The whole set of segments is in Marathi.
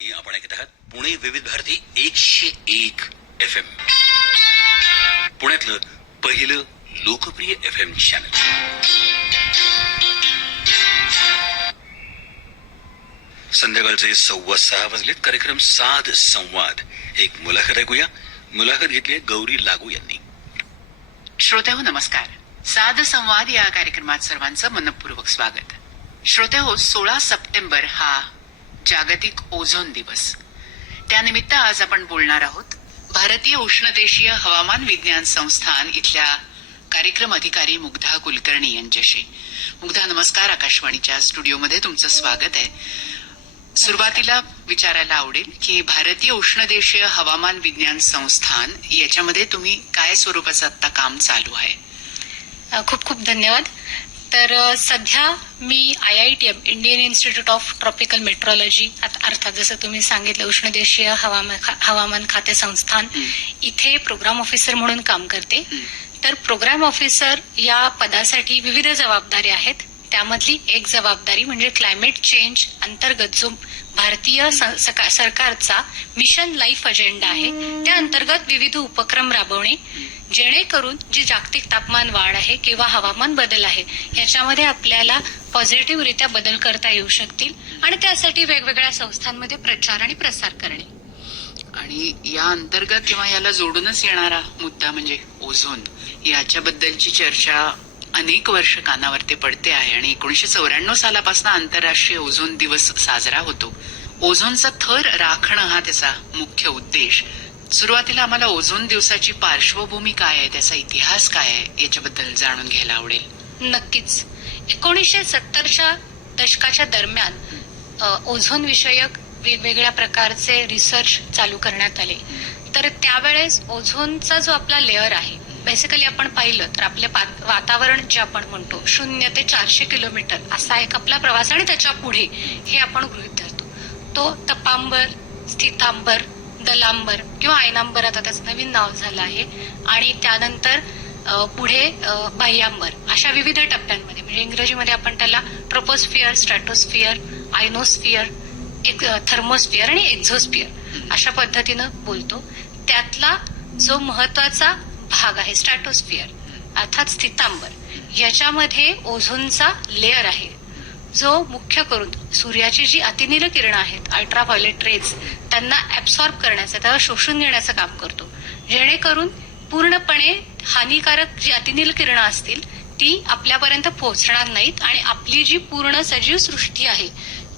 आपण ऐकत आहात पुणे विविध भारती 101 FM, पुण्यातलं पहिलं लोकप्रिय FM चॅनल. संध्याकाळचे 6:15 वाजलेत. कार्यक्रम साध संवाद. एक मुलाखत ऐकूया. मुलाखत घेतली गौरी लागू यांनी. श्रोत्याहो नमस्कार. साध संवाद या कार्यक्रमात सर्वांचं मनपूर्वक स्वागत. श्रोत्याहो, 16 सप्टेंबर हा जागतिक ओझोन दिवस. त्यानिमित्त आज आपण बोलणार आहोत भारतीय उष्णदेशीय हवामान विज्ञान संस्थान इथल्या कार्यक्रम अधिकारी मुग्धा कुलकर्णी यांच्याशी. मुग्धा नमस्कार. आकाशवाणीच्या स्टुडिओमध्ये तुमचं स्वागत आहे. सुरुवातीला विचारायला आवडेल की भारतीय उष्णदेशीय हवामान विज्ञान संस्थान याच्यामध्ये तुम्ही काय स्वरूपाचं आता काम चालू आहे? खूप खूप धन्यवाद. तर सध्या मी IITM Indian institute of tropical metrology अर्थात जसं तुम्ही सांगितलं उष्णदेशीय हवामान खाते संस्थान इथे प्रोग्राम ऑफिसर म्हणून काम करते. तर प्रोग्राम ऑफिसर या पदासाठी विविध जबाबदारी आहेत. त्यामधली एक जबाबदारी म्हणजे क्लायमेट चेंज अंतर्गत जो भारतीय सरकारचा मिशन लाईफ अजेंडा आहे त्या अंतर्गत विविध उपक्रम राबवणे, जेणेकरून जी जागतिक तापमान वाढ आहे किंवा हवामान बदल आहे याच्यामध्ये आपल्याला पॉझिटिव्हरित्या बदल करता येऊ शकतील आणि त्यासाठी वेगवेगळ्या संस्थांमध्ये प्रचार आणि प्रसार करणे. आणि या अंतर्गत किंवा याला जोडूनच येणारा मुद्दा म्हणजे ओझोन. याच्याबद्दलची चर्चा अनेक वर्ष कानावरती पडते आहे आणि 1994 सालापासून आंतरराष्ट्रीय ओझोन दिवस साजरा होतो. ओझोनचा थर राखणं हा त्याचा मुख्य उद्देश. सुरुवातीला आम्हाला ओझोन दिवसाची पार्श्वभूमी काय आहे, त्याचा इतिहास काय आहे याच्याबद्दल जाणून घ्यायला आवडेल. नक्कीच. 1970च्या दशकाच्या दरम्यान ओझोन विषयक वेगवेगळ्या प्रकारचे रिसर्च चालू करण्यात आले. तर त्यावेळेस ओझोनचा जो आपला लेअर आहे, बेसिकली आपण पाहिलं तर आपले वातावरण जे आपण म्हणतो 0 ते 400 किलोमीटर असा एक आपला प्रवास आणि त्याच्या पुढे हे आपण गृहीत धरतो. तो तपांबर, स्थितांबर, दलांबर किंवा आयनांबर आता त्याचं नवीन नाव झालं आहे आणि त्यानंतर पुढे बाह्यांबर अशा विविध टप्प्यांमध्ये म्हणजे इंग्रजीमध्ये आपण त्याला ट्रोपोस्फिअर, स्ट्रॅटोस्फिअर, आयनोस्फिअर, थर्मोस्फिअर आणि एक्झोस्फिअर अशा पद्धतीनं बोलतो. त्यातला जो महत्वाचा भाग आहे स्ट्रॅटोस्फिअर अर्थात स्थितांबर, याच्यामध्ये ओझोनचा लेअर आहे जो मुख्य करून सूर्याची जी अतिनील किरणं आहेत अल्ट्राव्हायोलेट रेज त्यांना ऍब्सॉर्ब करण्याचं, त्याला शोषून घेण्याचं काम करतो, जेणेकरून पूर्णपणे हानिकारक जी अतिनील किरणं असतील ती आपल्यापर्यंत पोहोचणार नाहीत आणि आपली जी पूर्ण सजीव सृष्टी आहे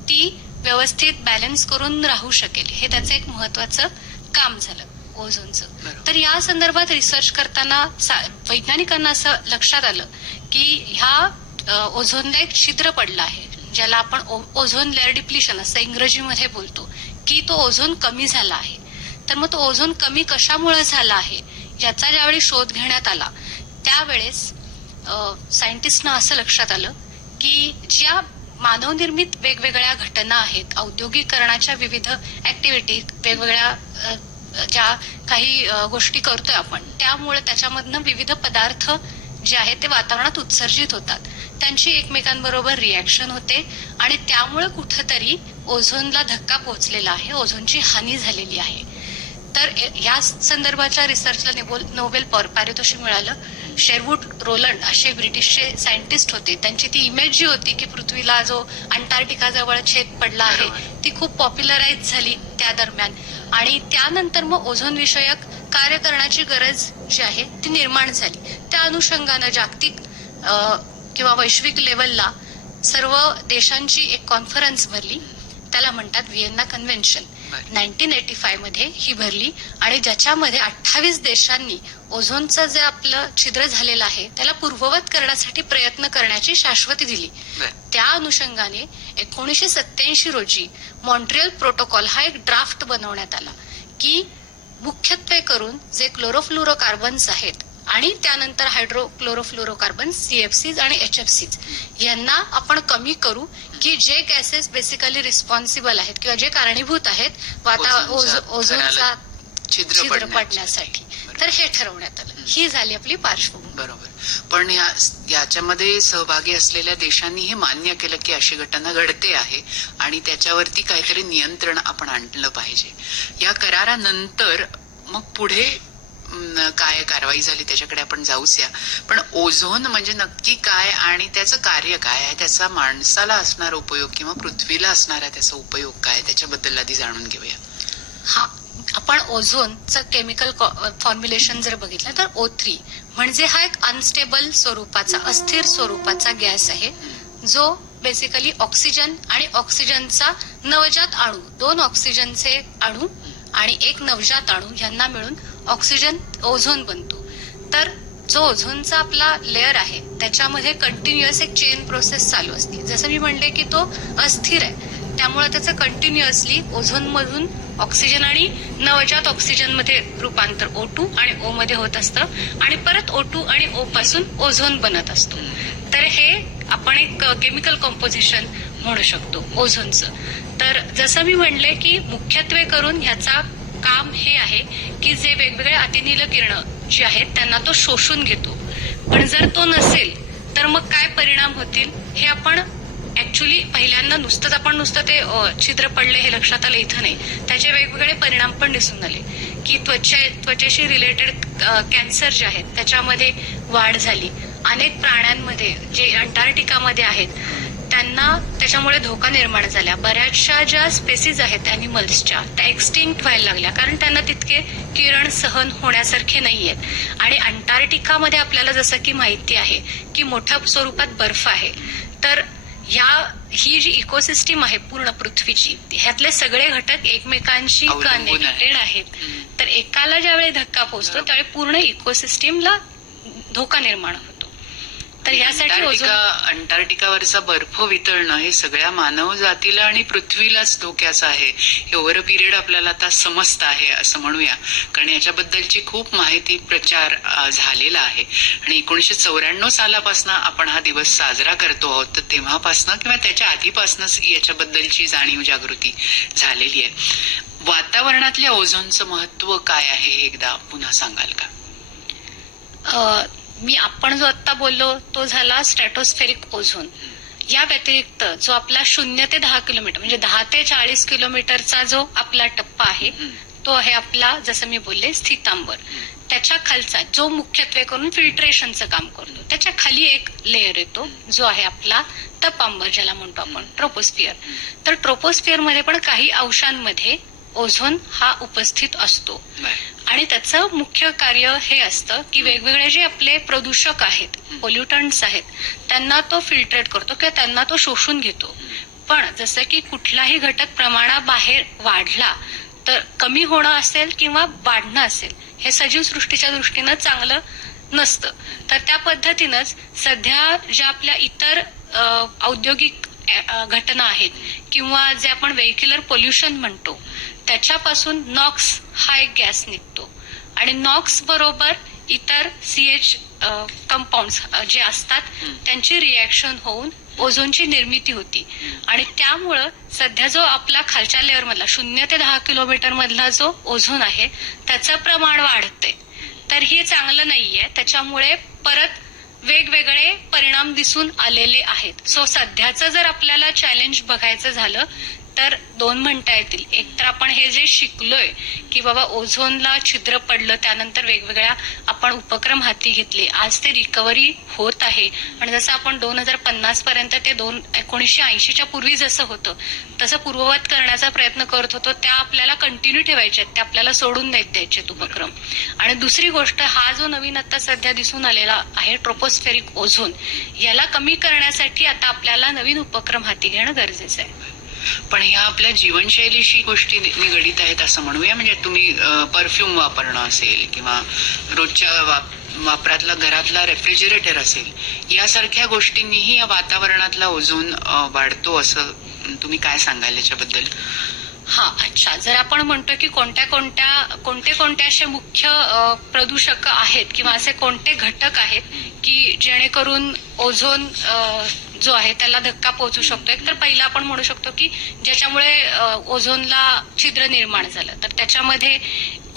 ती व्यवस्थित बॅलन्स करून राहू शकेल. हे त्याचं एक महत्वाचं काम झालं ओझोनचं. तर या संदर्भात रिसर्च करताना वैज्ञानिकांना असं लक्षात आलं की ह्या ओझोनला एक छिद्र पडला आहे ज्याला आपण ओझोन लेअर डिप्लिशन असं इंग्रजीमध्ये बोलतो की तो ओझोन कमी झाला आहे. तर मग तो ओझोन कमी कशामुळे झाला आहे याचा ज्यावेळी शोध घेण्यात आला त्यावेळेस सायंटिस्टना असं लक्षात आलं की ज्या मानवनिर्मित वेगवेगळ्या घटना आहेत, औद्योगिकरणाच्या विविध ऍक्टिव्हिटी, वेगवेगळ्या ज्या काही गोष्टी करतोय आपण त्यामुळे त्याच्यामधनं विविध पदार्थ जे आहेत ते वातावरणात उत्सर्जित होतात, त्यांची एकमेकांबरोबर रिॲक्शन होते आणि त्यामुळे कुठंतरी ओझोनला धक्का पोहोचलेला आहे, ओझोनची हानी झालेली आहे. तर या संदर्भाच्या रिसर्चला नोबेल पारितोषिक मिळालं. शेरवूड रोलंड असे ब्रिटिशचे सायंटिस्ट होते. त्यांची ती इमेज जी होती की पृथ्वीला जो अंटार्क्टिकाजवळ छेद पडला आहे ती खूप पॉप्युलराइज झाली त्या दरम्यान आणि त्यानंतर मग ओझोन विषयक कार्य करण्याची गरज जी आहे ती निर्माण झाली. त्या अनुषंगानं जागतिक किंवा वैश्विक लेवलला सर्व देशांची एक कॉन्फरन्स भरली. त्याला म्हणतात व्हिएन्ना कन्व्हेन्शन. 1985 मध्ये ही भरली आणि ज्याच्यामध्ये 28 देशांनी ओझोनचं जे आपलं छिद्र झालेलं आहे त्याला पूर्ववत करण्यासाठी प्रयत्न करण्याची शाश्वती दिली. त्या अनुषंगाने 1987 रोजी मॉन्ट्रियल प्रोटोकॉल हा एक ड्राफ्ट बनवण्यात आला की मुख्यत्वे करून जे क्लोरोफ्लोरोकार्बन्स आहेत आणि त्यानंतर हायड्रोक्लोरोफ्लोरोकार्बन CFCs आणि HFCs यांना आपण कमी करू की जे गॅसेस बेसिकली रिस्पॉन्सिबल आहेत किंवा जे कारणीभूत आहेत ओझोनचा छिद्र पडण्यासाठी. तर हे ठरवण्यात आलं. ही झाली आपली पार्श्वभूमी. बरोबर. पण याच्यामध्ये सहभागी असलेल्या देशांनी हे मान्य केलं की अशी घटना घडते आहे आणि त्याच्यावरती काहीतरी नियंत्रण आपण आणलं पाहिजे. या करारानंतर मग पुढे काय कारवाई झाली त्याच्याकडे आपण जाऊच या. पण ओझोन म्हणजे नक्की काय आणि त्याचं कार्य काय आहे, त्याचा माणसाला असणारा उपयोग किंवा पृथ्वीला असणारा त्याचा उपयोग काय, त्याच्याबद्दल आधी जाणून घेऊया. हा, आपण ओझोनचं केमिकल फॉर्म्युलेशन जर बघितलं तर O3 म्हणजे हा एक अनस्टेबल स्वरूपाचा, अस्थिर स्वरूपाचा गॅस आहे, जो बेसिकली ऑक्सिजन आणि ऑक्सिजनचा नवजात अणू, 2 ऑक्सिजनचे अणू आणि एक नवजात अणू यांना मिळून ऑक्सिजन ओझोन बनतो. तर जो ओझोनचा आपला लेअर आहे त्याच्यामध्ये कंटिन्युअस एक चेन प्रोसेस चालू असते. जसं मी म्हणले की तो अस्थिर आहे, त्यामुळे त्याचं कंटिन्युअसली ओझोन मधून ऑक्सिजन आणि नवजात ऑक्सिजन मध्ये रूपांतर O2 आणि O मध्ये होत असतं आणि परत O2 आणि O पासून ओझोन बनत असतो. तर हे आपण एक केमिकल कॉम्पोजिशन म्हणू शकतो ओझोनचं. तर जसं मी म्हणले की मुख्यत्वे करून ह्याचा काम हे आहे की जे वेगवेगळे अतिनील किरण जी आहेत त्यांना तो शोषून घेतो. पण जर तो नसेल तर मग काय परिणाम होतील हे आपण ऍक्च्युली पहिल्यांदा नुसतं ते छिद्र पडले हे लक्षात आलं इथं नाही, त्याचे वेगवेगळे परिणाम पण दिसून आले की त्वचेशी रिलेटेड कॅन्सर जे आहेत त्याच्यामध्ये वाढ झाली. अनेक प्राण्यांमध्ये जे अंटार्क्टिकामध्ये आहेत त्यांना त्याच्यामुळे धोका निर्माण झाला. बऱ्याचशा ज्या स्पेसीज आहेत अॅनिमल्सच्या त्या एक्सटिंक्ट व्हायला लागल्या, कारण त्यांना तितके किरण सहन होण्यासारखे नाहीयेत. आणि अंटार्क्टिकामध्ये आपल्याला जसं की माहिती आहे की मोठ्या स्वरूपात बर्फ आहे. तर ही जी इकोसिस्टीम आहे पूर्ण पृथ्वीची, ह्यातले सगळे घटक एकमेकांशी कनेक्टेड आहेत. तर एकाला ज्यावेळी धक्का पोहोचतो त्यावेळी पूर्ण इकोसिस्टीमला धोका निर्माण होतो. तर यासाठी अंटार्क्टिकावरचा बर्फ वितळणं हे सगळ्या मानव जातीला आणि पृथ्वीलाच धोक्याचं आहे हे ओव्हर अ पिरियड आपल्याला आता समजतं आहे असं म्हणूया. कारण याच्याबद्दलची खूप माहिती प्रचार झालेला आहे आणि 1994 सालापासून आपण हा दिवस साजरा करतो आहोत. तर तेव्हापासनं किंवा त्याच्या आधीपासूनच याच्याबद्दलची जाणीव जागृती झालेली आहे. वातावरणातल्या ओझोनचं महत्व काय आहे हे एकदा पुन्हा सांगाल का? आपण जो आता बोललो तो झाला स्ट्रॅटोस्फेरिक ओझोन. या व्यतिरिक्त जो आपला 0 ते 10 किलोमीटर म्हणजे 10 ते 40 किलोमीटरचा जो आपला टप्पा आहे तो आहे आपला, जसं मी बोलले, स्थितांबर. त्याच्या खालचा जो मुख्यत्वे करून फिल्ट्रेशनचं काम करतो त्याच्या खाली एक लेअर येतो जो आहे आपला तपांबर, ज्याला म्हणतो आपण ट्रोपोस्फिअर. तर ट्रोपोस्फिअर मध्ये पण काही अंशांमध्ये ओझोन हा उपस्थित असतो आणि त्याचं मुख्य कार्य हे असतं की वेगवेगळे जे आपले प्रदूषक आहेत, पोल्युटंट्स आहेत, त्यांना तो फिल्ट्रेट करतो किंवा त्यांना तो शोषून घेतो. पण जसं की कुठलाही घटक प्रमाणाबाहेर वाढला तर कमी होणं असेल किंवा वाढणं असेल हे सजीव सृष्टीच्या दृष्टीनं चांगलं नसतं. तर त्या पद्धतीनंच सध्या ज्या आपल्या इतर औद्योगिक घटना आहेत किंवा जे आपण व्हेहिक्युलर पोल्युशन म्हणतो त्याच्यापासून नॉक्स हा एक गॅस निघतो आणि नॉक्स बरोबर इतर CH कंपाऊंड्स जे असतात त्यांची रिॲक्शन होऊन ओझोनची निर्मिती होती. आणि त्यामुळं सध्या जो आपला खालच्या लेअर मधला 0 ते 10 किलोमीटर मधला जो ओझोन आहे त्याचं प्रमाण वाढतंय. तर हे चांगलं नाहीये. त्याच्यामुळे परत वेगवेगळे परिणाम दिसून आलेले आहेत. सो सध्याचं जर आपल्याला चॅलेंज बघायचं झालं तर 2 म्हणता येतील. एक तर आपण हे जे शिकलोय की बाबा ओझोनला छिद्र पडलं, त्यानंतर वेगवेगळ्या आपण उपक्रम हाती घेतले, आज ते रिकव्हरी होत आहे. आणि जसं आपण 2050 पर्यंत ते 1980च्या पूर्वी जसं होतं तसं पूर्ववत करण्याचा प्रयत्न करत होतो, त्या आपल्याला कंटिन्यू ठेवायचे आहेत, त्या आपल्याला सोडून नाही द्यायचे उपक्रम. आणि दुसरी गोष्ट, हा जो नवीन आता सध्या दिसून आलेला आहे ट्रोपोस्फेरिक ओझोन, याला कमी करण्यासाठी आता आपल्याला नवीन उपक्रम हाती घेणं गरजेचं आहे. पण ह्या आपल्या जीवनशैलीशी गोष्टी निगडीत आहेत असं म्हणूया. म्हणजे तुम्ही परफ्यूम वापरणं असेल किंवा रोजच्या वापरातला घरातला रेफ्रिजरेटर असेल, यासारख्या गोष्टींनीही या वातावरणातला ओझोन वाढतो असं तुम्ही काय सांगाल याच्याबद्दल? अच्छा, जर आपण म्हणतो की कोणते असे मुख्य प्रदूषक आहेत किंवा असे कोणते घटक आहेत की जेणेकरून ओझोन जो आहे त्याला धक्का पोहोचू शकतो, एक तर पहिला आपण म्हणू शकतो की ज्याच्यामुळे ओझोनला छिद्र निर्माण झालं तर त्याच्यामध्ये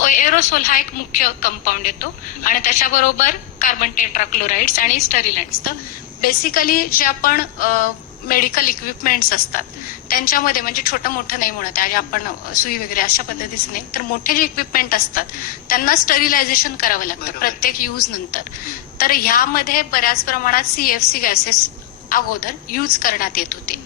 एरोसोल हा एक मुख्य कंपाऊंड येतो आणि त्याच्याबरोबर कार्बन टेट्राक्लोराइड्स आणि स्टरिलंट्स. तर बेसिकली जे आपण मेडिकल इक्विपमेंट्स असतात त्यांच्यामध्ये, म्हणजे छोटं मोठं नाही म्हणत आहे, आपण सुई वगैरे अशा पद्धतीचं नाही, तर मोठे जे इक्विपमेंट असतात त्यांना स्टरिलायझेशन करावं लागतं बरोबर. प्रत्येक यूज नंतर. तर ह्यामध्ये बऱ्याच प्रमाणात CFC गॅसेस अगोदर यूज करण्यात येत होते.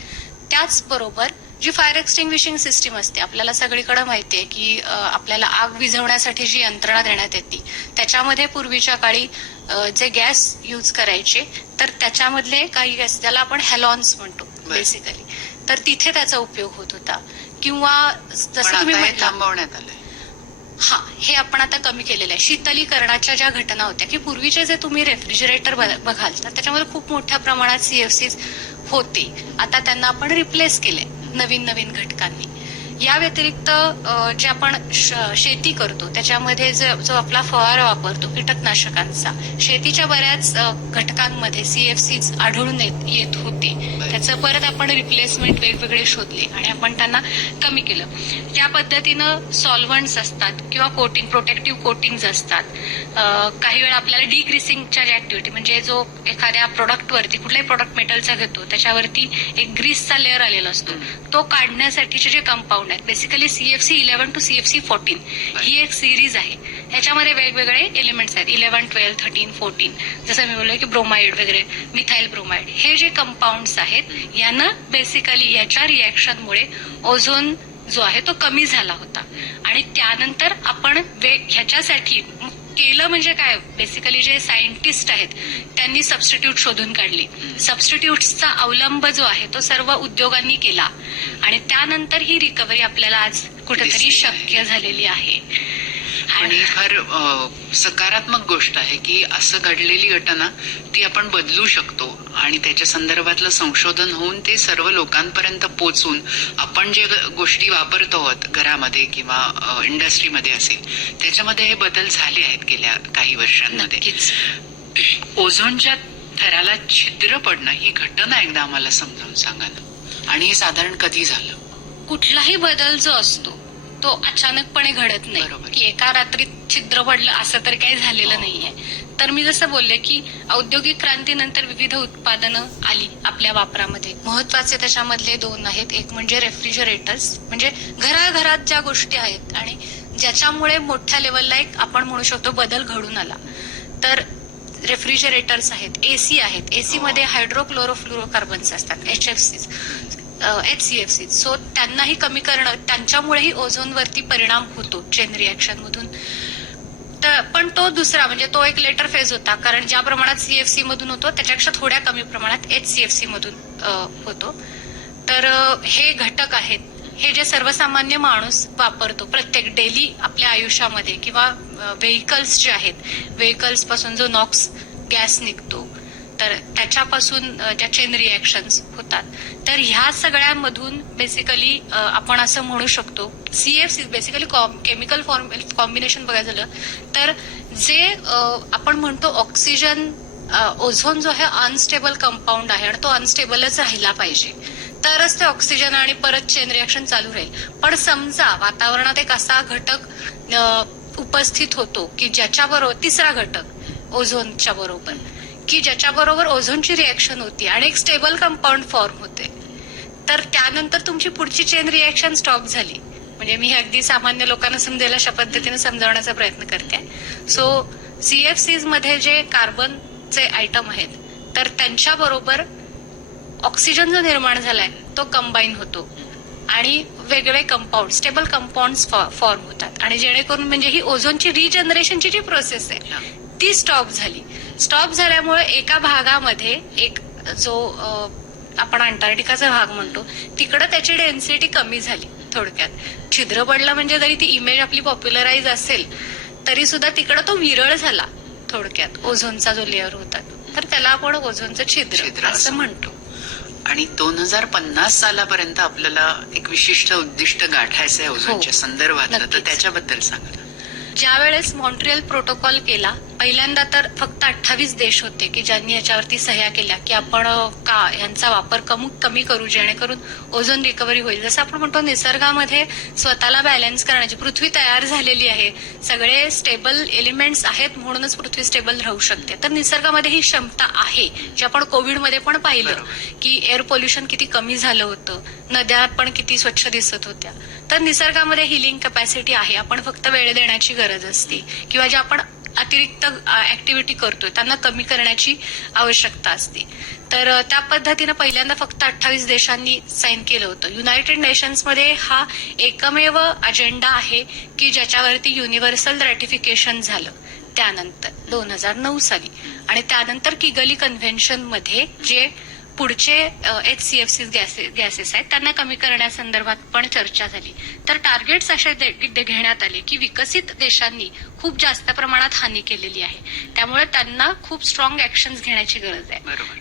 त्याचबरोबर जी फायर एक्सटिंग्विशिंग सिस्टीम असते, आपल्याला सगळीकडे माहितीये की आपल्याला आग विझवण्यासाठी जी यंत्रणा देण्यात येते त्याच्यामध्ये पूर्वीच्या काळी जे गॅस यूज करायचे, तर त्याच्यामधले काही गॅस ज्याला आपण हॅलॉन्स म्हणतो बेसिकली, तर तिथे त्याचा उपयोग होत होता. किंवा जसं तुम्ही म्हटलं, थांबवण्यात आलंय. हा, हे आपण आता कमी केलेलं आहे. शीतलीकरणाच्या ज्या घटना होत्या की पूर्वीचे जे तुम्ही रेफ्रिजरेटर बघाल तर त्याच्यामध्ये खूप मोठ्या प्रमाणात CFC होते, आता त्यांना आपण रिप्लेस केले नवीन नवीन घटकांनी. या व्यतिरिक्त जे आपण शेती करतो त्याच्यामध्ये जो आपला फवारा वापरतो कीटकनाशकांचा, शेतीच्या बऱ्याच घटकांमध्ये CFC आढळून येत होते. त्याचं परत आपण रिप्लेसमेंट वेगवेगळे शोधले आणि आपण त्यांना कमी केलं. त्या पद्धतीनं सॉल्व्हंट्स असतात किंवा कोटिंग, प्रोटेक्टिव्ह कोटिंग्स असतात. काही वेळा आपल्याला डिग्रीसिंगच्या ज्या ऍक्टिव्हिटी, म्हणजे जो एखाद्या प्रोडक्टवरती, कुठलाही प्रोडक्ट मेटलचा घेतो त्याच्यावरती एक ग्रीसचा लेअर आलेला असतो, तो काढण्यासाठीचे जे कंपाऊंड आहेत, बेसिकली CFC 11 to CFC 14 ही एक सिरीज आहे. ह्याच्यामध्ये वेगवेगळे एलिमेंट्स आहेत, 11, 12, 13, 14. जसं मी बोललो की ब्रोमाइड वगैरे, मिथाइल ब्रोमाइड, हे जे कंपाऊंड्स आहेत यानं बेसिकली याच्या रिॲक्शनमुळे ओझोन जो आहे तो कमी झाला होता. आणि त्यानंतर आपण ह्याच्यासाठी केलं म्हणजे काय, बेसिकली जे सायंटिस्ट आहेत त्यांनी सबस्टिट्यूट शोधून काढली. सबस्टिट्यूट्सचा अवलंब जो आहे तो सर्व उद्योगांनी केला आणि त्यानंतर ही रिकव्हरी आपल्याला आज कुठेतरी शक्य झालेली आहे. आणि फार सकारात्मक गोष्ट आहे की असं घडलेली घटना ती आपण बदलू शकतो आणि त्याच्या संदर्भातलं संशोधन होऊन ते सर्व लोकांपर्यंत पोहोचून आपण जे गोष्टी वापरतो आहोत घरामध्ये किंवा इंडस्ट्रीमध्ये असेल त्याच्यामध्ये हे बदल झाले आहेत गेल्या काही वर्षांमध्ये. नक्कीच. ओझोनच्या थराला छिद्र पडणं ही घटना एकदा आम्हाला समजावून सांगा ना, आणि हे साधारण कधी झालं? कुठलाही बदल जो असतो तो अचानकपणे घडत नाही बरोबर. की एका रात्रीत छिद्र पडलं असं तर काही झालेलं नाहीये. तर मी जसं बोलले की औद्योगिक क्रांतीनंतर विविध उत्पादनं आली आपल्या वापरामध्ये. महत्वाचे त्याच्यामधले 2 आहेत. एक म्हणजे रेफ्रिजरेटर्स, म्हणजे घराघरात ज्या गोष्टी आहेत आणि ज्याच्यामुळे मोठ्या लेवलला एक आपण म्हणू शकतो बदल घडून आला. तर रेफ्रिजरेटर्स आहेत, AC आहेत. AC मध्ये हायड्रोक्लोरोफ्लोरोकार्बन्स असतात, HCFC. सो त्यांनाही कमी करणं, त्यांच्यामुळेही ओझोनवरती परिणाम होतो चेन रिॲक्शन मधून. तर पण तो दुसरा म्हणजे तो एक लेटर फेज होता, कारण ज्या प्रमाणात CFC मधून होतो त्याच्यापेक्षा थोड्या कमी प्रमाणात HCFC मधून होतो. तर हे घटक आहेत, हे जे सर्वसामान्य माणूस वापरतो प्रत्येक डेली आपल्या आयुष्यामध्ये, किंवा व्हेकल्स जे आहेत, व्हेकल्स पासून जो नॉक्स गॅस निघतो तर त्याच्यापासून ज्या चेन रिॲक्शन्स होतात, तर ह्या सगळ्यांमधून बेसिकली आपण असं म्हणू शकतो CFC बेसिकली केमिकल कॉम्बिनेशन बघायचं झालं तर जे आपण म्हणतो ऑक्सिजन, ओझोन जो आहे अनस्टेबल कंपाऊंड आहे आणि तो अनस्टेबलच राहिला पाहिजे, तरच ते ऑक्सिजन आणि परत चेन रिॲक्शन चालू राहील. पण समजा वातावरणात एक असा घटक उपस्थित होतो की ज्याच्याबरोबर, तिसरा घटक ओझोनच्या बरोबर, की ज्याच्याबरोबर ओझोनची रिॲक्शन होती आणि एक स्टेबल कंपाऊंड फॉर्म होते, तर त्यानंतर तुमची पुढची चेन रिॲक्शन स्टॉप झाली. म्हणजे मी अगदी सामान्य लोकांना समजेल अशा पद्धतीने समजावण्याचा प्रयत्न करते. सो CFCs मध्ये जे कार्बनचे आयटम आहेत तर त्यांच्याबरोबर ऑक्सिजन जो निर्माण झालाय तो कंबाईन होतो आणि वेगळे कंपाऊंड, स्टेबल कंपाऊंड फॉर्म होतात, आणि जेणेकरून म्हणजे ही ओझोनची रिजनरेशनची जी प्रोसेस आहे ती स्टॉप झाली. स्टॉप झाल्यामुळे एका भागामध्ये एक जो आपण अंटार्क्टिकाचा भाग म्हणतो तिकडं त्याची डेन्सिटी कमी झाली. थोडक्यात छिद्र पडलं म्हणजे जरी ती इमेज आपली पॉप्युलराइज असेल तरी सुद्धा तिकडं तो विरळ झाला. थोडक्यात ओझोनचा जो लेअर होता तर त्याला आपण ओझोनचं छिद्र असं म्हणतो. आणि 2050 सालापर्यंत आपल्याला एक विशिष्ट उद्दिष्ट गाठायचं आहे ओझोनच्या संदर्भात, तर त्याच्याबद्दल सांगा. ज्या वेळेस मॉन्ट्रियल प्रोटोकॉल केला पहिल्यांदा तर फक्त 28 देश होते की ज्यांनी याच्यावरती सह्या केल्या की आपण यांचा वापर कमी करू जेणेकरून ओझोन रिकव्हरी होईल. जसं आपण म्हणतो निसर्गामध्ये स्वतःला बॅलन्स करण्याची पृथ्वी तयार झालेली आहे, सगळे स्टेबल एलिमेंट्स आहेत म्हणूनच पृथ्वी स्टेबल राहू शकते. तर निसर्गामध्ये ही क्षमता आहे, जे आपण कोविडमध्ये पण पाहिलं की एअर पोल्युशन किती कमी झालं होतं, नद्या पण किती स्वच्छ दिसत होत्या. तर निसर्गामध्ये हिलिंग कॅपॅसिटी आहे, आपण फक्त वेळ देण्याची गरज असते किंवा जे आपण अतिरिक्त ऍक्टिव्हिटी करतोय त्यांना कमी करण्याची आवश्यकता असते. तर त्या पद्धतीनं पहिल्यांदा फक्त 28 देशांनी साईन केलं होतं. युनायटेड नेशन्समध्ये हा एकमेव अजेंडा आहे की ज्याच्यावरती युनिव्हर्सल रॅटिफिकेशन झालं त्यानंतर 2009 साली, आणि त्यानंतर किगली कन्व्हेन्शन मध्ये जे पुढचे HCFC गॅसेस आहेत त्यांना कमी करण्यासंदर्भात पण चर्चा झाली. तर टार्गेट्स असे घेण्यात आले की विकसित देशांनी खूप जास्त प्रमाणात हानी केलेली आहे, त्यामुळे त्यांना खूप स्ट्रॉंग ऍक्शन्स घेण्याची गरज आहे.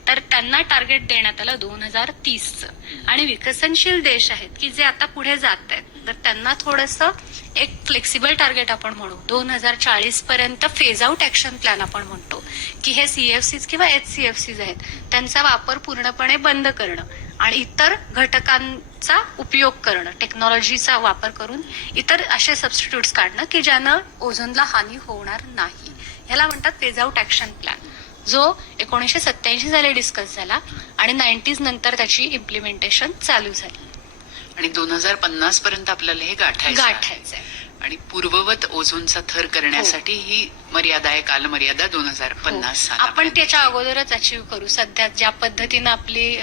तर त्यांना टार्गेट देण्यात आलं 2030चं. आणि विकसनशील देश आहेत की जे आता पुढे जात आहेत तर त्यांना थोडंसं एक फ्लेक्सिबल टार्गेट आपण म्हणू 2040 पर्यंत फेज आउट ऍक्शन प्लॅन आपण म्हणतो की हे CFCs किंवा HCFCs आहेत त्यांचा वापर पूर्णपणे बंद करणं आणि इतर घटकांचा उपयोग करणं, टेक्नॉलॉजीचा वापर करून इतर असे सबस्टिट्यूट्स काढणं की ज्यानं ओझोनला हानी होणार नाही. ह्याला म्हणतात फेज आउट ऍक्शन प्लॅन, जो 1987 साली डिस्कस झाला आणि 90s नंतर त्याची इम्प्लिमेंटेशन चालू झाली. आणि 2050 पर्यंत आपल्याला हे गाठायचं गाठायचंय. आणि पूर्ववत ओझोनचा थर करण्यासाठी ही मर्यादा आहे, कालमर्यादा 2050 आपण त्याच्या अगोदरच अचीव्ह करू. सध्या ज्या पद्धतीनं आपली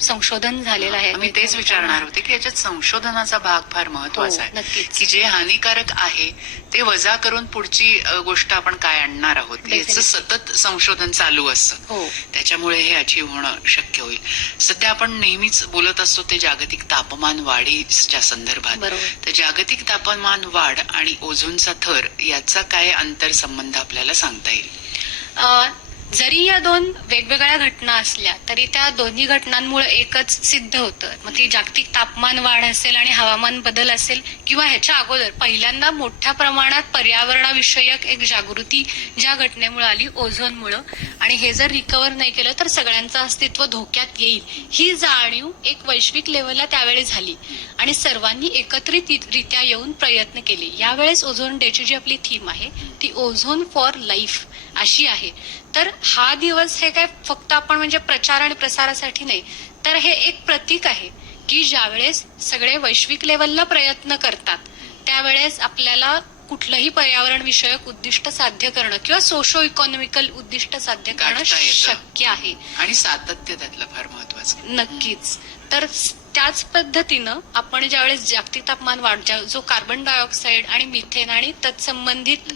संशोधन झालेलं आहे मी तेच विचारणार होते की याच्यात संशोधनाचा भाग फार महत्वाचा आहे नक्कीच. की जे हानिकारक आहे ते वजा करून पुढची गोष्ट आपण काय आणणार आहोत याचं सतत संशोधन चालू असतं. त्याच्यामुळे हे अचीव्ह होणं शक्य होईल. सध्या आपण नेहमीच बोलत असतो ते जागतिक तापमान वाढीच्या संदर्भात. तर जागतिक तापमान वाढ आणि ओझोनचा थर याचा काय आंतरसंबंध आपल्याला सांगता येईल? जरी या दोन वेगवेगळ्या घटना असल्या तरी त्या दोन्ही घटनांमुळे एकच सिद्ध होतं. मग ती जागतिक तापमान वाढ असेल आणि हवामान बदल असेल किंवा ह्याच्या अगोदर पहिल्यांदा मोठ्या प्रमाणात पर्यावरणाविषयक एक जागृती ज्या घटनेमुळे आली ओझोनमुळे, आणि हे जर रिकव्हर नाही केलं तर सगळ्यांचं अस्तित्व धोक्यात येईल ही जाणीव एक वैश्विक लेव्हलला त्यावेळी झाली आणि सर्वांनी एकत्रितरित्या येऊन प्रयत्न केले. यावेळेस ओझोन डेची जी आपली थीम आहे ती ओझोन फॉर लाईफ अशी आहे. तर हा दिवस हे काय फक्त आपण म्हणजे प्रचार आणि प्रसारासाठी नाही, तर हे एक प्रतीक आहे की ज्यावेळेस सगळे वैश्विक लेवलला प्रयत्न करतात त्यावेळेस आपल्याला कुठलंही पर्यावरण विषयक उद्दिष्ट साध्य करणं किंवा सोशो इकॉनॉमिकल उद्दिष्ट साध्य करणं शक्य आहे. आणि सातत्य त्यातलं फार महत्वाचं. नक्कीच. तर त्याच पद्धतीनं आपण ज्यावेळेस जागतिक तापमान वाढ जो कार्बन डायऑक्साईड आणि मिथेन आणि तत्संबंधित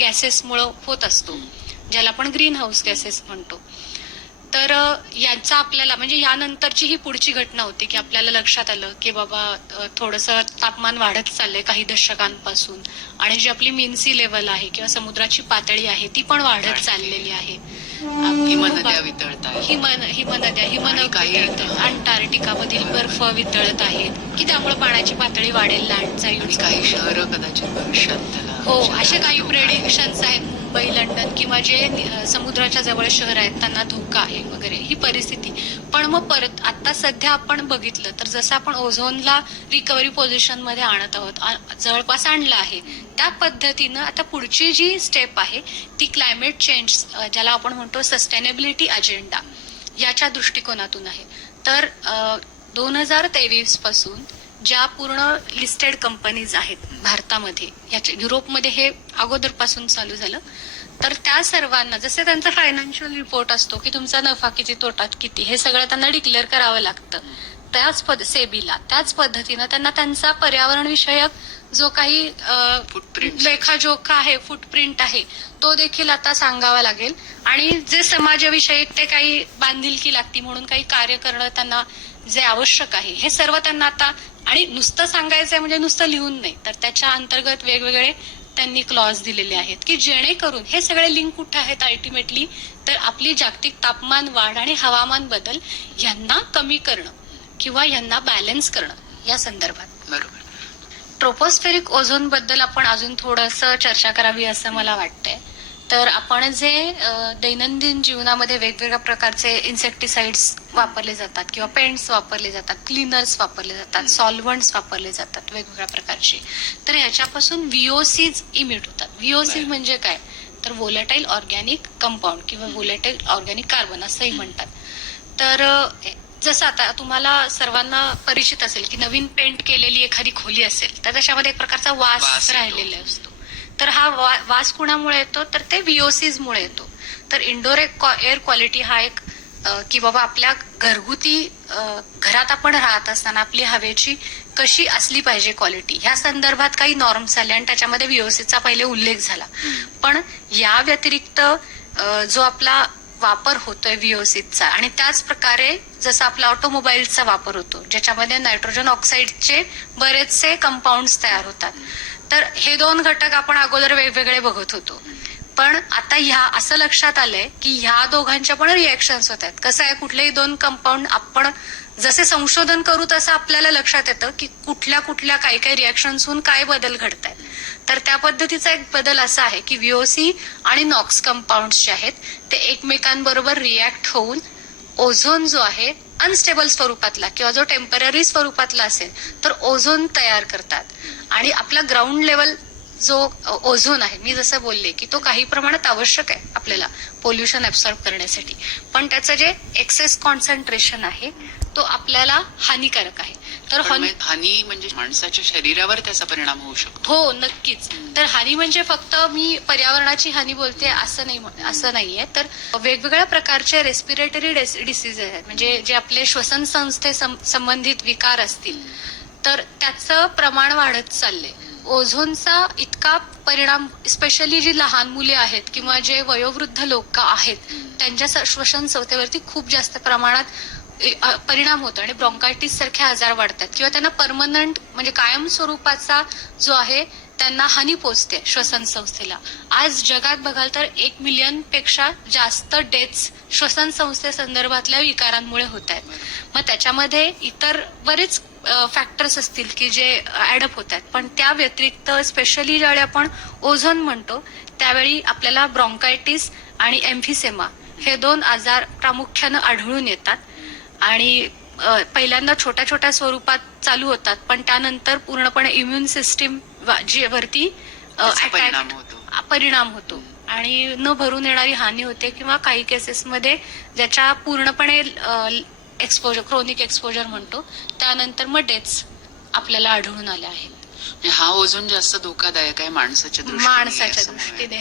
गॅसेसमुळे होत असतो ज्याला आपण ग्रीन हाऊस गॅसेस म्हणतो, तर यांचा आपल्याला म्हणजे यानंतरची ही पुढची घटना होती की आपल्याला लक्षात आलं की बाबा थोडंसं तापमान वाढत चाललंय काही दशकांपासून आणि जी आपली मीन सी लेवल आहे किंवा समुद्राची पातळी आहे ती पण वाढत चाललेली आहे. हिमनद्या वितळत आहेत, हिमनद्या अंटार्क्टिकामधील बर्फ वितळत आहेत की त्यामुळे पाण्याची पातळी वाढेल, लँड जाईल. काही शहरं कदाचित भविष्यात त्याला असे काही प्रेडिक्शन्स आहेत. मुंबई, लंडन किंवा जे समुद्राच्या जवळ शहर आहेत त्यांना धोका आहे वगैरे ही परिस्थिती. पण मग परत आता सध्या आपण बघितलं तर जसं आपण ओझोनला रिकव्हरी पोझिशन मध्ये आणत आहोत, जवळपास आणलं आहे, त्या पद्धतीनं आता पुढची जी स्टेप आहे ती क्लायमेट चेंज ज्याला आपण म्हणतो सस्टेनेबिलिटी अजेंडा याच्या दृष्टिकोनातून आहे. तर 2023 पासून ज्या पूर्ण लिस्टेड कंपनीज आहेत भारतामध्ये, युरोपमध्ये हे अगोदरपासून चालू झालं, तर त्या सर्वांना जसे त्यांचा फायनान्शियल रिपोर्ट असतो की तुमचा नफा किती, तोटा किती, हे सगळं त्यांना डिक्लेअर करावं लागतं सेबीला. त्याच पद्धतीनं त्यांना त्यांचा पर्यावरण विषयक जो काही लेखाजोखा आहे, फुटप्रिंट आहे, तो देखील आता सांगावा लागेल. आणि जे समाजाविषयक ते काही बांधिलकी लागती म्हणून काही कार्य करणं त्यांना जे आवश्यक आहे हे सर्व त्यांना आता, आणि नुसतं सांगायचंय म्हणजे नुसतं लिहून नाही, तर त्याच्या अंतर्गत वेगवेगळे त्यांनी क्लॉज दिलेले आहेत की जेणेकरून हे सगळे लिंक कुठे आहेत अल्टिमेटली तर आपली जागतिक तापमान वाढ आणि हवामान बदल यांना कमी करणं किंवा यांना बॅलन्स करणं या संदर्भात. बरोबर. ट्रोपोस्फेरिक ओझोन बद्दल आपण अजून थोडंसं चर्चा करावी असं मला वाटतंय. तर आपण जे दैनंदिन जीवनामध्ये वेगवेगळ्या प्रकारचे इन्सेक्टिसाइड्स वापरले जातात किंवा पेंट्स वापरले जातात, क्लीनर्स वापरले जातात, सॉल्व्हंट्स वापरले जातात वेगवेगळ्या प्रकारचे, तर ह्याच्यापासून व्हीओसीज इमिट होतात. व्हीओसीज म्हणजे काय, तर व्होलेटाईल ऑर्गॅनिक कंपाऊंड किंवा व्होलेटाईल ऑर्गॅनिक कार्बन असंही म्हणतात. तर जसं आता तुम्हाला सर्वांना परिचित असेल की नवीन पेंट केलेली एखादी खोली असेल तर त्याच्यामध्ये एक प्रकारचा वास वास येतो. राहिलेला असतो. तर हा वास कुणामुळे येतो, तर ते व्हीओसीज मुळे येतो. तर इंडोर एअर क्वालिटी हा एक की बाबा आपल्या घरगुती घरात आपण राहत असताना आपली हवेची कशी असली पाहिजे क्वालिटी, ह्या संदर्भात काही नॉर्म्स आले आणि त्याच्यामध्ये व्हीओसीचा पहिले उल्लेख झाला. पण या व्यतिरिक्त जो आपला वापर होतोय व्हीओसीचा आणि त्याच प्रकारे जसं आपला ऑटोमोबाईलचा वापर होतो ज्याच्यामध्ये नायट्रोजन ऑक्साईडचे बरेचसे कंपाऊंड्स तयार होतात. तर हे दोन घटक आपण अगोदर वेगवेगळे बघत होतो. पण आता ह्या असं लक्षात आलंय की ह्या दोघांच्या पण रिएक्शन्स होत आहेत. कसं आहे, कुठलेही दोन कंपाऊंड आपण जसे संशोधन करू तसं आपल्याला लक्षात येतं की कुठल्या कुठल्या काही काही रिएक्शन्स होऊन काय बदल घडत आहेत. तर त्या पद्धतीचा एक बदल असा आहे की व्हीओसी आणि नॉक्स कंपाऊंड्स जे आहेत ते एकमेकांबरोबर रिॲक्ट होऊन ओझोन जो आहे अनस्टेबल स्वरूपातला किंवा जो टेम्पररी स्वरूपातला असेल तर ओझोन तयार करतात. आणि आपला ग्राउंड लेवल जो ओझोन आहे, मी जसं बोलले की तो काही प्रमाणात आवश्यक आहे आपल्याला पोल्युशन ऍब्सॉर्ब करण्यासाठी, पण त्याचं जे एक्सेस कॉन्सन्ट्रेशन आहे तो आपल्याला हानिकारक आहे. तर हानी म्हणजे माणसाच्या शरीरावर त्याचा परिणाम होऊ शकतो. हो, नक्कीच. तर हानी म्हणजे फक्त मी पर्यावरणाची हानी बोलते असं नाहीये. तर वेगवेगळ्या प्रकारचे रेस्पिरेटरी डिसीज आहेत, म्हणजे जे आपले श्वसन संस्थे संबंधित विकार असतील तर त्याचं प्रमाण वाढत चाललंय. ओझोनचा इतका परिणाम स्पेशली जी लहान मुले आहेत किंवा जे वयोवृद्ध लोक आहेत त्यांच्या श्वसन संस्थेवरती खूप जास्त प्रमाणात परिणाम होतो आणि ब्रॉन्कायटिस सारखे आजार वाढतात किंवा त्यांना परमनंट म्हणजे कायम स्वरूपाचा जो आहे त्यांना हानी पोचते श्वसन संस्थेला. आज जगात बघाल तर 1 मिलियन पेक्षा जास्त डेथ्स श्वसन संस्थे संदर्भातल्या विकारांमुळे होत आहेत. मग त्याच्यामध्ये इतर बरेच फॅक्टर्स असतील की जे ऍडअप होत आहेत, पण त्या व्यतिरिक्त स्पेशली ज्यावेळी आपण ओझोन म्हणतो त्यावेळी आपल्याला ब्रॉन्कायटिस आणि एम्फिसेमा हे 2 आजार प्रामुख्यानं आढळून येतात. आणि पहिल्यांदा छोट्या छोट्या स्वरूपात चालू होतात पण त्यानंतर पूर्णपणे इम्युन सिस्टीम वरती परिणाम होतो आणि न भरून येणारी हानी होते किंवा काही केसेसमध्ये ज्याच्या पूर्णपणे एक्सपोजर क्रोनिक एक्सपोजर म्हणतो त्यानंतर मग डेथ्स आपल्याला आढळून आल्या आहेत. हा ओझोन जास्त धोकादायक आहे माणसाच्या दृष्टीने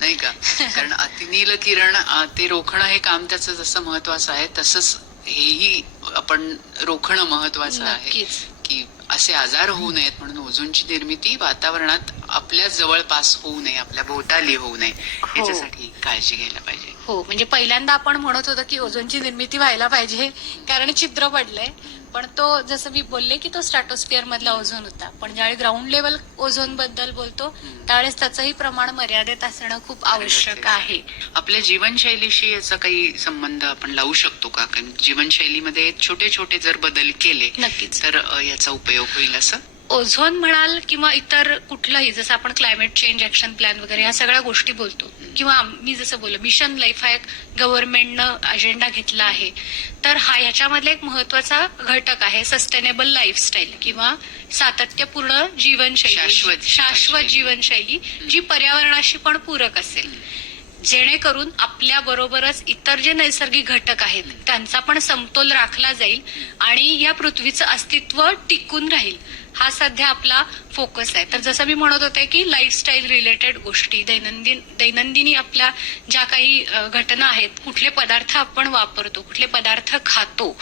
नाही का, कारण अतिनील किरण ते रोखणं हे काम त्याचं जसं महत्वाचं आहे तसंच हेही आपण रोखणं महत्वाचं आहे की असे आजार होऊ नयेत म्हणून ओझोनची निर्मिती वातावरणात आपल्या जवळपास होऊ नये, आपल्या भोवताली होऊ नये याच्यासाठी काळजी घ्यायला पाहिजे. हो, म्हणजे पहिल्यांदा आपण म्हणत होतो की ओझोनची निर्मिती व्हायला पाहिजे कारण छिद्र पडलंय, पण तो जसं मी बोलले की तो स्ट्रॅटोस्फिअर मधला ओझोन होता. पण ज्यावेळी ग्राउंड लेवल ओझोन बद्दल बोलतो त्यावेळेस त्याचंही प्रमाण मर्यादित असणं खूप आवश्यक आहे. आपल्या जीवनशैलीशी याचा काही संबंध आपण लावू शकतो का? कारण जीवनशैलीमध्ये छोटे छोटे जर बदल केले नक्कीच तर याचा उपयोग होईल असं. ओझोन म्हणाल किंवा इतर कुठलाही जसं आपण क्लायमेट चेंज ऍक्शन प्लॅन वगैरे या सगळ्या गोष्टी बोलतो किंवा मी जसं बोललो मिशन लाईफ हा एक गव्हर्नमेंटनं अजेंडा घेतला आहे. तर हा ह्याच्यामधला एक महत्वाचा घटक आहे सस्टेनेबल लाईफस्टाईल किंवा सातत्यपूर्ण जीवनशैली, शाश्वत जीवनशैली जी पर्यावरणाशी पण पूरक असेल, जेणेकरून आपल्या बरोबरच इतर जे नैसर्गिक घटक आहेत त्यांचा पण समतोल राखला जाईल आणि या पृथ्वीचं अस्तित्व टिकून राहील. हा सध्या आपला फोकस आहे. तर जसं मी म्हणत होते की लाईफस्टाईल रिलेटेड गोष्टी दैनंदिनी आपल्या ज्या काही घटना आहेत, कुठले पदार्थ आपण वापरतो, कुठले पदार्थ खातो,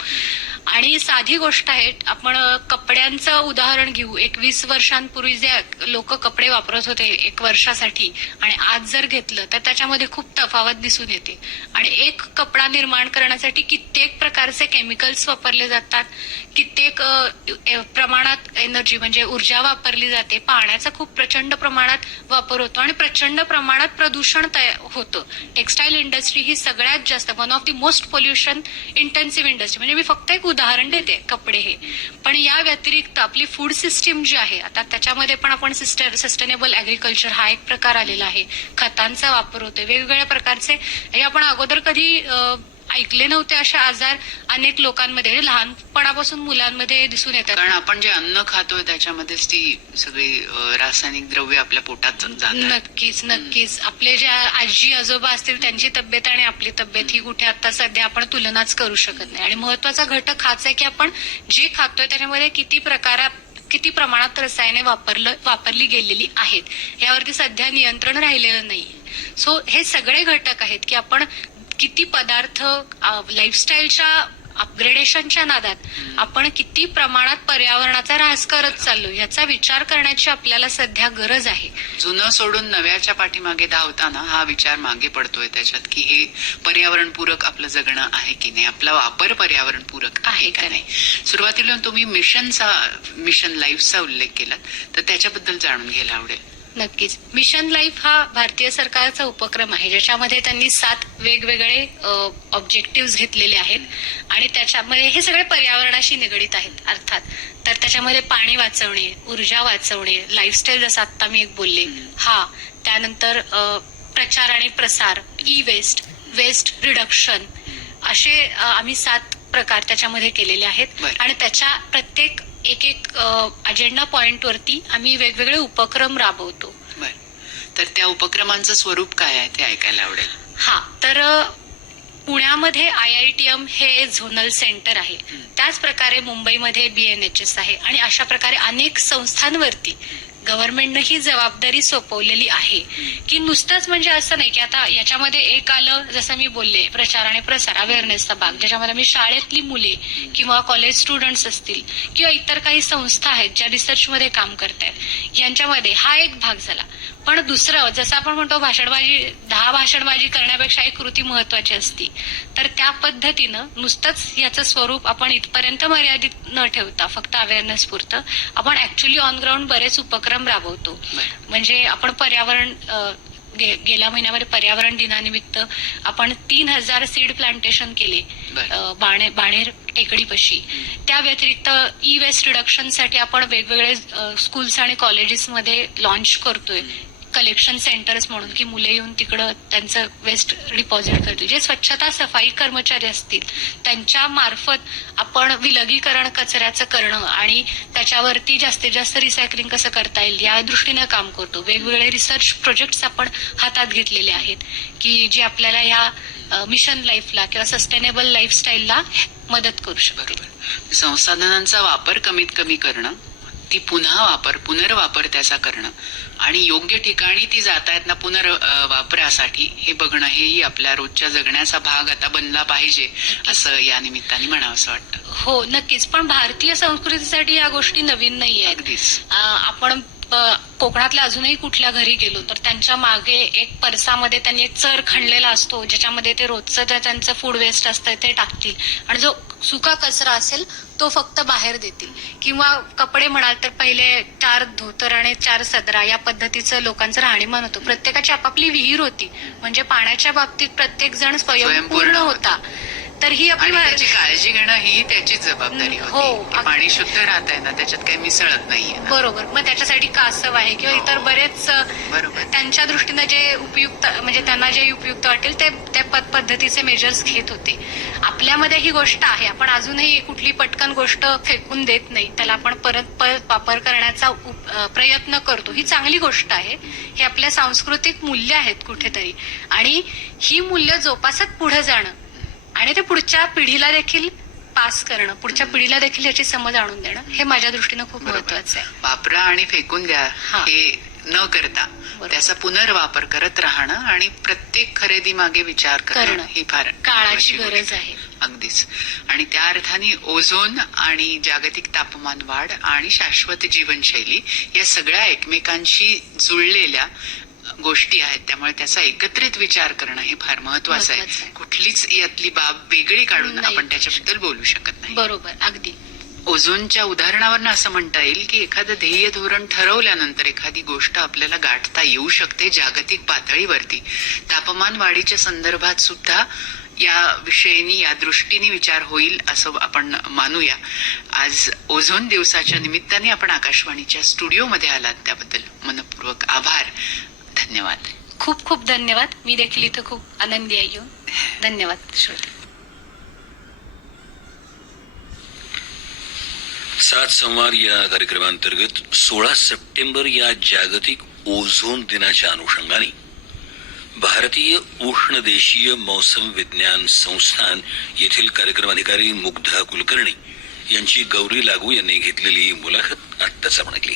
आणि साधी गोष्ट आहे आपण कपड्यांचं उदाहरण घेऊ. 21 वर्षांपूर्वी जे लोक कपडे वापरत होते 1 वर्षासाठी आणि आज जर घेतलं तर त्याच्यामध्ये खूप तफावत दिसून येते. आणि एक कपडा निर्माण करण्यासाठी कित्येक प्रकारचे केमिकल्स वापरले जातात, कित्येक प्रमाणात एनर्जी म्हणजे ऊर्जा वापरली जाते, पाण्याचा खूप प्रचंड प्रमाणात वापर होतो आणि प्रचंड प्रमाणात प्रदूषण होतं. टेक्स्टाईल इंडस्ट्री ही सगळ्यात जास्त one of the most pollution intensive industry. म्हणजे मी फक्त एक उदाहरण देते कपडे हे. पण या व्यतिरिक्त आपली फूड सिस्टीम जी आहे आता त्याच्यामध्ये पण आपण सस्टेनेबल ऍग्रिकल्चर हा एक प्रकार आलेला आहे. खतांचा वापर होतोय, वेगवेगळ्या प्रकारचे हे आपण अगोदर कधी ऐकले नव्हते असे आजार अनेक लोकांमध्ये म्हणजे लहानपणापासून मुलांमध्ये दिसून येतात. कारण आपण जे अन्न खातोय त्याच्यामध्येच ती सगळी रासायनिक द्रव्य आपल्या पोटात जातात. नक्कीच आपले जे आजी आजोबा असतील त्यांची तब्येत आणि आपली तब्येत ही कुठे आता सध्या आपण तुलनाच करू शकत नाही. आणि महत्वाचा घटक हाच आहे की आपण जे खातोय त्याच्यामध्ये किती प्रमाणात रसायने वापरली गेलेली आहेत यावरती सध्या नियंत्रण राहिलेलं नाहीये. सो हे सगळे घटक आहेत की आपण किती पदार्थ लाईफस्टाईलच्या अपग्रेडेशनच्या नादात आपण किती प्रमाणात पर्यावरणाचा ऱ्हास करत चाललो याचा विचार करण्याची आपल्याला सध्या गरज आहे. जुनं सोडून नव्याच्या पाठीमागे धावताना हा विचार मागे पडतोय त्याच्यात की हे पर्यावरणपूरक आपलं जगणं आहे की नाही, आपला वापर पर्यावरणपूरक आहे का नाही. सुरुवातीला तुम्ही मिशन लाईफचा उल्लेख केलात तर त्याच्याबद्दल जाणून घ्यायला आवडेल. नक्कीच. मिशन लाईफ हा भारतीय सरकारचा उपक्रम आहे ज्याच्यामध्ये त्यांनी 7 वेगवेगळे ऑब्जेक्टिव्ह घेतलेले आहेत आणि त्याच्यामध्ये हे सगळे पर्यावरणाशी निगडीत आहेत अर्थात. तर त्याच्यामध्ये पाणी वाचवणे, ऊर्जा वाचवणे, लाईफस्टाईल जसं आता मी एक बोलले हा, त्यानंतर प्रचार आणि प्रसार, ई वेस्ट, वेस्ट रिडक्शन, असे आम्ही 7 प्रकार त्याच्यामध्ये केलेले आहेत. आणि त्याच्या प्रत्येक एक अजेंडा पॉइंट वरती आम्ही वेगवेगळे उपक्रम राबवतो. तर त्या उपक्रमांचं स्वरूप काय आहे ते ऐकायला आवडेल. हा, तर पुण्यामध्ये IITM हे झोनल सेंटर आहे. त्याच प्रकारे मुंबईमध्ये BNHS आहे आणि अशा प्रकारे अनेक संस्थांवरती गव्हर्नमेंटनं ही जबाबदारी सोपवलेली आहे की नुसतंच म्हणजे असं नाही की आता याच्यामध्ये एक आलं जसं मी बोलले प्रचार आणि प्रसार अवेअरनेसचा भाग ज्याच्यामध्ये मी शाळेतली मुले किंवा कॉलेज स्टुडंट्स असतील किंवा इतर काही संस्था आहेत ज्या रिसर्चमध्ये काम करतायत यांच्यामध्ये हा एक भाग झाला. पण दुसरं जसं आपण म्हणतो 10 भाषणबाजी करण्यापेक्षा एक कृती महत्वाची असती. तर त्या पद्धतीनं नुसतंच याचं स्वरूप आपण इथपर्यंत मर्यादित न ठेवता फक्त अवेअरनेस पुरतं आपण ऍक्च्युअली ऑन ग्राउंड बरेच उपक्रम राबवतो. म्हणजे आपण पर्यावरण गेल्या महिन्यामध्ये पर्यावरण दिनानिमित्त आपण 3000 सीड प्लांटेशन केले बाणेर टेकडीपाशी. त्या व्यतिरिक्त ई वेस्ट रिडक्शनसाठी आपण वेगवेगळे स्कूल्स आणि कॉलेजेसमध्ये लॉन्च करतोय कलेक्शन सेंटर्स म्हणून की मुले येऊन तिकडं त्यांचं वेस्ट डिपॉझिट करतील. जे स्वच्छता सफाई कर्मचारी असतील त्यांच्या मार्फत आपण विलगीकरण कचऱ्याचं करणं आणि त्याच्यावरती जास्तीत जास्त रिसायकलिंग कसं करता येईल या दृष्टीनं काम करतो. वेगवेगळे रिसर्च प्रोजेक्ट्स आपण हातात घेतलेले आहेत की जे आपल्याला या मिशन लाईफला किंवा सस्टेनेबल लाईफस्टाईलला मदत करू शकते. संसाधनांचा वापर कमीत कमी करणं, ती पुनर्वापर त्याचा करणं आणि योग्य ठिकाणी ती जातायत ना पुनर्वापरासाठी हे बघणं हेही आपल्या रोजच्या जगण्याचा भाग आता बनला पाहिजे असं या निमित्ताने म्हणावं असं वाटतं. हो नक्कीच. पण भारतीय संस्कृतीसाठी या गोष्टी नवीन नाही आहेत. अगदीच. आपण कोकणातल्या अजूनही कुठल्या घरी गेलो तर त्यांच्या मागे एक परसामध्ये त्यांनी एक चर खणलेला असतो ज्याच्यामध्ये ते रोजचं त्यांचं फूड वेस्ट असतं ते टाकतील आणि जो सुका कचरा असेल तो फक्त बाहेर देतील. किंवा कपडे म्हणाल तर पहिले 4 धोतर आणि 4 सदरा या पद्धतीचं लोकांचं राहणीमान होतं. प्रत्येकाची आपापली विहीर होती म्हणजे पाण्याच्या बाबतीत प्रत्येक जण स्वयंपूर्ण होता. तर ही आपली त्याची काळजी घेणं ही त्याची जबाबदारी हो, होती. पाणी शुद्ध राहत आहे ना त्याच्यात काही मिसळत नाहीये. बरोबर. मग त्याच्यासाठी कासव आहे किंवा इतर बरेच त्यांच्या दृष्टीनं जे उपयुक्त म्हणजे त्यांना जे उपयुक्त वाटेल ते त्या पद्धतीचे मेजर्स घेत होते. आपल्यामध्ये ही गोष्ट आहे. आपण अजूनही कुठली पटकन गोष्ट फेकून देत नाही, त्याला आपण परत वापर करण्याचा प्रयत्न करतो. ही चांगली गोष्ट आहे. हे आपल्या सांस्कृतिक मूल्य आहेत कुठेतरी आणि ही मूल्य जोपासत पुढे जाणं आणि ते पुढच्या पिढीला देखील पास करणं, पुढच्या पिढीला देखील याची समज आणून देणं हे माझ्या दृष्टीनं खूप महत्वाचं आहे. वापरा आणि फेकून द्या हे न करता त्याचा पुनर्वापर करत राहणं आणि प्रत्येक खरेदी मागे विचार करणं ही फार काळाची गरज आहे. अगदीच. आणि त्या अर्थाने ओझोन आणि जागतिक तापमान वाढ आणि शाश्वत जीवनशैली या सगळ्या एकमेकांशी जुळलेल्या गोष्टी आहेत. त्यामुळे त्याचा एकत्रित विचार करणं हे फार महत्वाचं आहे. कुठलीच यातली बाब वेगळी काढून आपण त्याच्याबद्दल बोलू शकत नाही. बरोबर. अगदी. ओझोनच्या उदाहरणावरनं असं म्हणता येईल की एखादं ध्येय धोरण ठरवल्यानंतर एखादी गोष्ट आपल्याला गाठता येऊ शकते जागतिक पातळीवरती. तापमान वाढीच्या संदर्भात सुद्धा या विषयीनी या दृष्टीने विचार होईल असं आपण मानूया. आज ओझोन दिवसाच्या निमित्ताने आपण आकाशवाणीच्या स्टुडिओमध्ये आलात त्याबद्दल मनपूर्वक आभार. धन्यवाद. खूप खूप धन्यवाद. मी देखील इथं खूप आनंदी आहे येऊन. धन्यवाद श्रोते. सात संवाद या कार्यक्रमांतर्गत 16 सप्टेंबर या जागतिक ओझोन दिनाच्या अनुषंगाने भारतीय उष्णदेशीय मौसम विज्ञान संस्थान येथील कार्यक्रम अधिकारी मुग्धा कुलकर्णी यांची गौरी लागू यांनी घेतलेली मुलाखत आत्ताच आपण ऐकली.